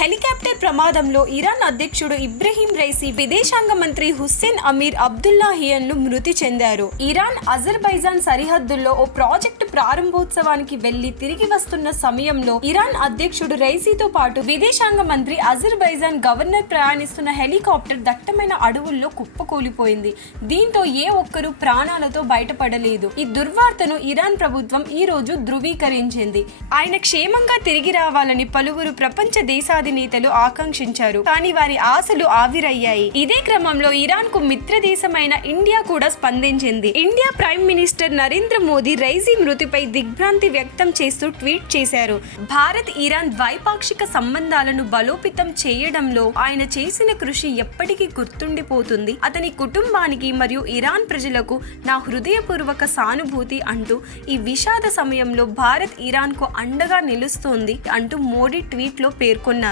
Helicopter ప్రమాదంలో Iran అధ్యక్షుడు Ebrahim Raisi, విదేశాంగ మంత్రి హుస్సేన్ అమీర్ అబ్దుల్లాహియన్లు మృతి చెందారు. ఇరాన్ అజర్బైజాన్ సరిహద్దుల్లో ఓ ప్రాజెక్టు ప్రారంభోత్సవానికి వెళ్లి తిరిగి వస్తున్న సమయంలో ఇరాన్ అధ్యక్షుడు రైసీతో పాటు విదేశాంగ మంత్రి, అజర్బైజాన్ గవర్నర్ ప్రయాణిస్తున్న హెలికాప్టర్ దట్టమైన అడవుల్లో కుప్పకూలిపోయింది. దీంతో ఏ ఒక్కరూ ప్రాణాలతో బయటపడలేదు. ఈ దుర్వార్తను ఇరాన్ ప్రభుత్వం ఈ రోజు ధృవీకరించింది. ఆయన క్షేమంగా తిరిగి రావాలని పలువురు ప్రపంచ దేశాధినేతలు ఆకాంక్షించారు. కానీ వారి ఆశలు ఆవిరయ్యాయి. ఇదే క్రమంలో ఇరాన్ కు మిత్ర దేశమైన ఇండియా కూడా స్పందించింది. India prime minister Narendra Modi Raisi మృతిపై దిగ్భ్రాంతి వ్యక్తం చేస్తూ ట్వీట్ చేశారు. భారత్ ఇరాన్ ద్వైపాక్షిక సంబంధాలను బలోపేతం చేయడంలో ఆయన చేసిన కృషి ఎప్పటికీ గుర్తుండిపోతుంది. అతని కుటుంబానికి మరియు ఇరాన్ ప్రజలకు నా హృదయపూర్వక సానుభూతి అంటూ ఈ విషాద సమయంలో భారత్ ఇరాన్ కు అండగా నిలుస్తోంది అంటూ మోడీ ట్వీట్ లో పేర్కొన్నారు.